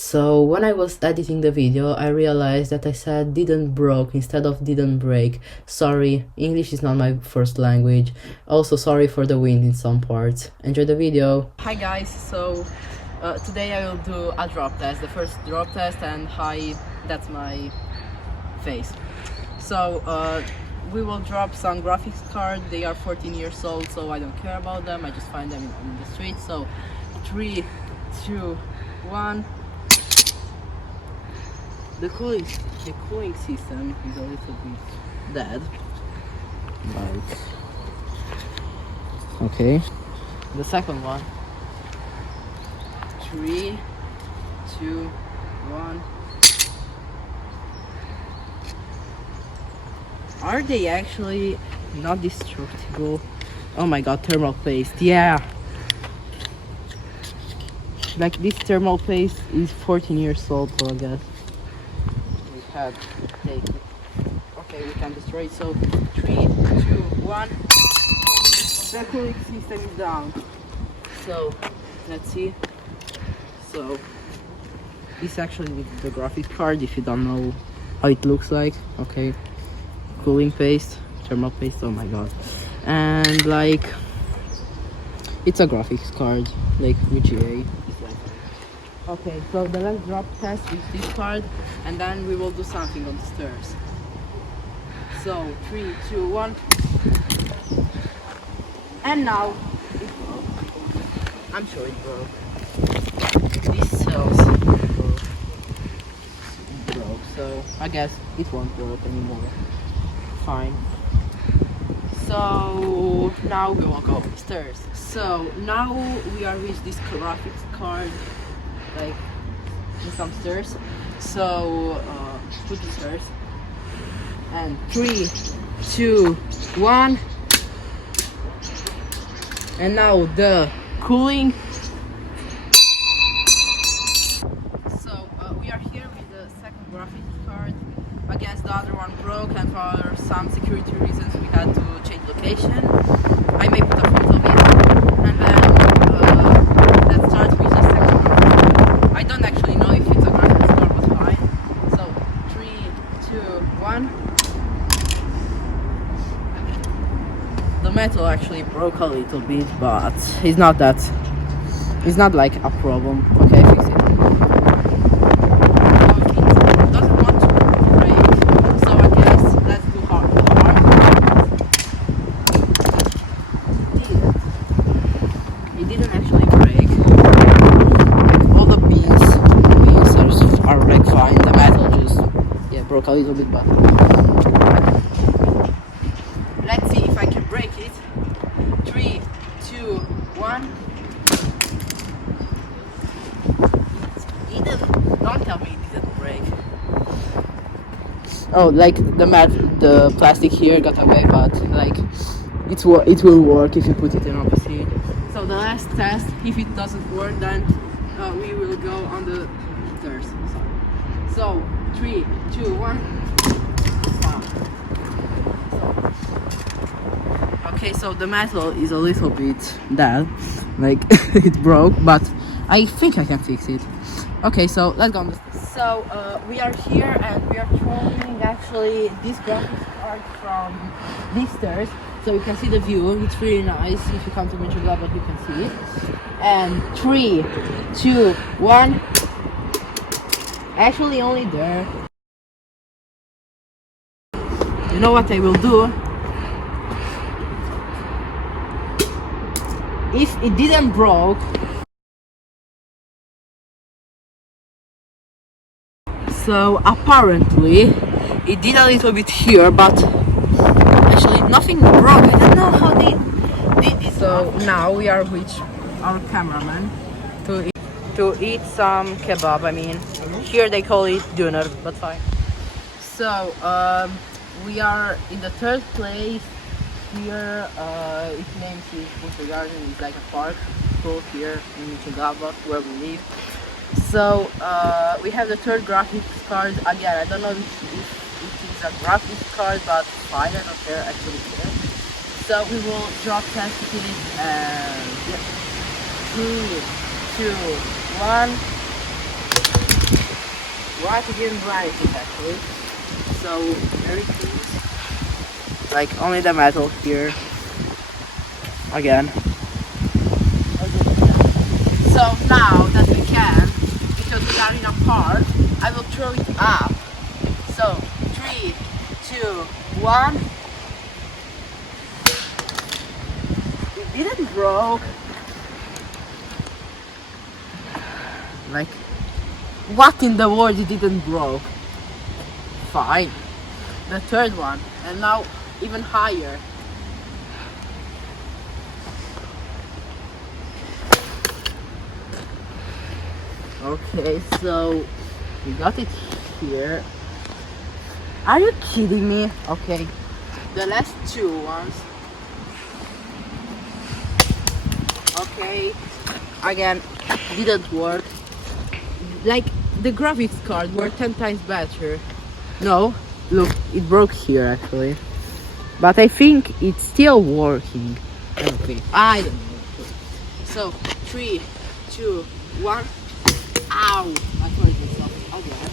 So when I was editing the video, I realized that I said didn't broke instead of didn't break. Sorry, English is not my first language. Also sorry for the wind in some parts. Enjoy the video. Hi guys, so today I will do a drop test, the first drop test, and hi, that's my face. So we will drop some graphics cards. They are 14 years old, so I don't care about them. I just find them in the street. So 3, 2, 1. The cooling system is a little bit dead. Like, okay. The second one. 3, 2, 1. Are they actually not destructible? Oh my god, thermal paste, yeah! Like, this thermal paste is 14 years old, so I guess we had to take it. Okay, we can destroy it. So 3, 2, 1. The cooling system is down. So let's see. So this actually with the graphics card, if you don't know how it looks like. Okay, cooling paste, thermal paste, oh my god. And like, it's a graphics card, like VGA. Okay, so the last drop test is this card, and then we will do something on the stairs. So 3, 2, 1. And now it broke. I'm sure it broke. These cells broke, so I guess it won't broke anymore. Fine. So now we will go upstairs. So now we are with this graphics card, like in some stairs. So put the stairs. And 3, 2, 1. And now the cooling. So we are here with the second graphics card. I guess the other one broke, and for some security reasons we had to change location. I may put a photo of it, and then let's start with the second graphics. I don't actually know if it's a graphics card, but fine. So 3, 2, 1. The metal actually broke a little bit, but it's not like a problem. Okay, fix it. It doesn't want to break, so I guess let's do hard. It didn't actually break. All the pins are like fine. The metal just broke a little bit, but let's see if I can break it. 3, 2, 1. Don't tell me it didn't break. Oh, like the plastic here got away, but like it will work if you put it in opposite. So the last test, if it doesn't work, then we will go on the stairs. So 3, 2, 1. Okay, so the metal is a little bit dead, like it broke, but I think I can fix it. Okay, so let's go on this. So we are here and we are throwing actually this graphics card from these stairs, so you can see the view. It's really nice. If you come to Mönchengladbach, you can see it. And 3, 2, 1. Actually, only there. You know what I will do? If it didn't broke, so apparently it did a little bit here, but actually nothing broke. I don't know how they did this. So now we are with our cameraman to eat some kebab. I mean, here they call it döner, but fine. So we are in the third place. Here, its name is Butter Garden. It's like a park full here in Mönchengladbach where we live. So we have the third graphics card. Again, I don't know if it is a graphics card, but fine, I don't care, actually care. So we will drop test it and 3, 2, 1. but he didn't do anything actually. So very close. Like only the metal here. Again. So now that we can, because we are in a park, I will throw it up. So 3, 2, 1. It didn't broke. Like, what in the world it didn't broke? Fine. The third one, and now even higher. Okay, so we got it here. Are you kidding me? Okay, the last two ones. Okay, again, didn't work. Like, the graphics card were 10 times better. No, look, it broke here actually. But I think it's still working. Okay, I don't know. So, 3, 2, 1. Ow! I tried this off again.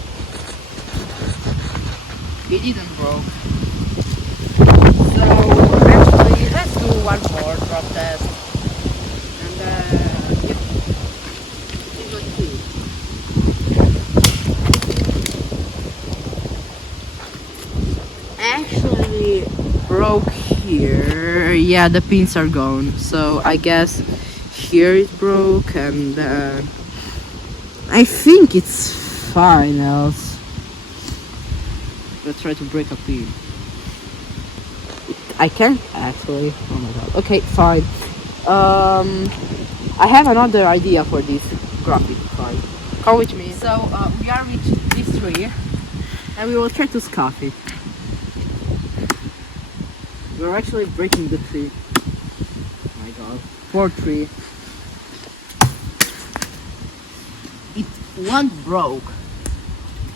It didn't broke. So, actually, let's do one more drop test. And yep. It was cool. Actually broke here. Yeah, the pins are gone. So I guess here it broke, and I think it's fine else. Let's try to break a pin. I can't actually. Oh my god. Okay, fine. I have another idea for this graphic card. Come with me. So we are with this tree, and we will try to scuff it. We're actually breaking the tree. Oh my god. Poor tree. It won't broke.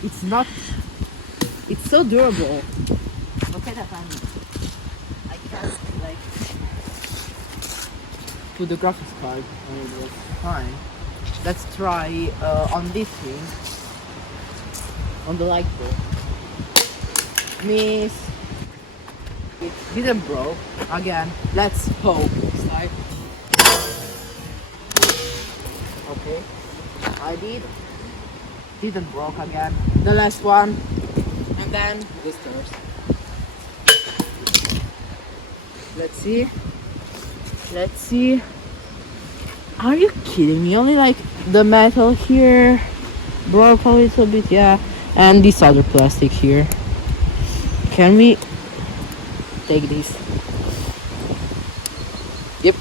It's not. It's so durable. Okay, that I can't like put the graphics card. I mean, it's fine. Let's try on this thing. On the light bulb. Miss. It didn't broke. Again, let's hope this time. Okay, I didn't broke again. The last one, and then the stairs. Let's see. Let's see. Are you kidding me? Only like the metal here broke a little bit, yeah, and this other plastic here. Can we take this? Yep.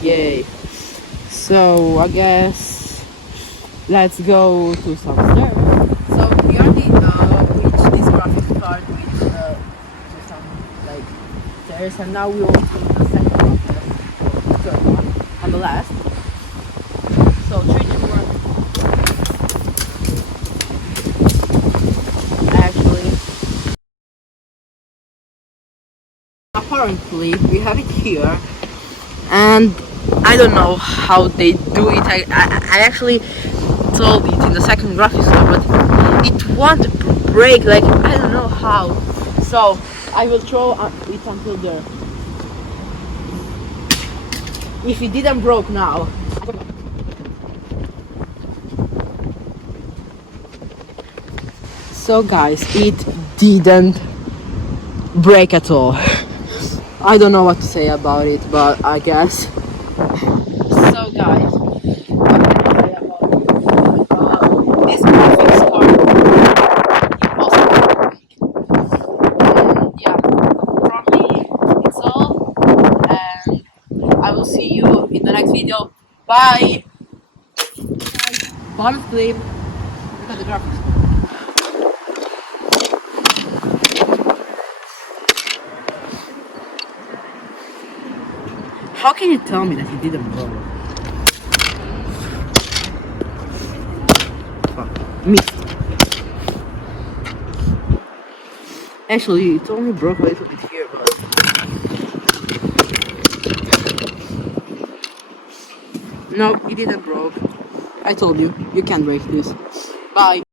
Yay. So I guess let's go to some stairs. So we already reached this graphics card with to some like stairs, and now we will to the second one, the third one, and the last. So 3, 2, 1. Actually, apparently we have it here, and I don't know how they do it. I actually told it in the second graphics card, but it won't break. Like, I don't know how. So I will throw it until there. If it didn't broke now. So guys, it didn't break at all. I don't know what to say about it, but I guess. So guys, what can I say about it? This graphics card, it was and yeah, from me it's all, and I will see you in the next video. Bye! Bonus clip. Look at the graphics card. How can you tell me that he didn't blow? Fuck. Missed. Actually, it only broke a little bit here, but... No, it didn't broke. I told you, you can't break this. Bye.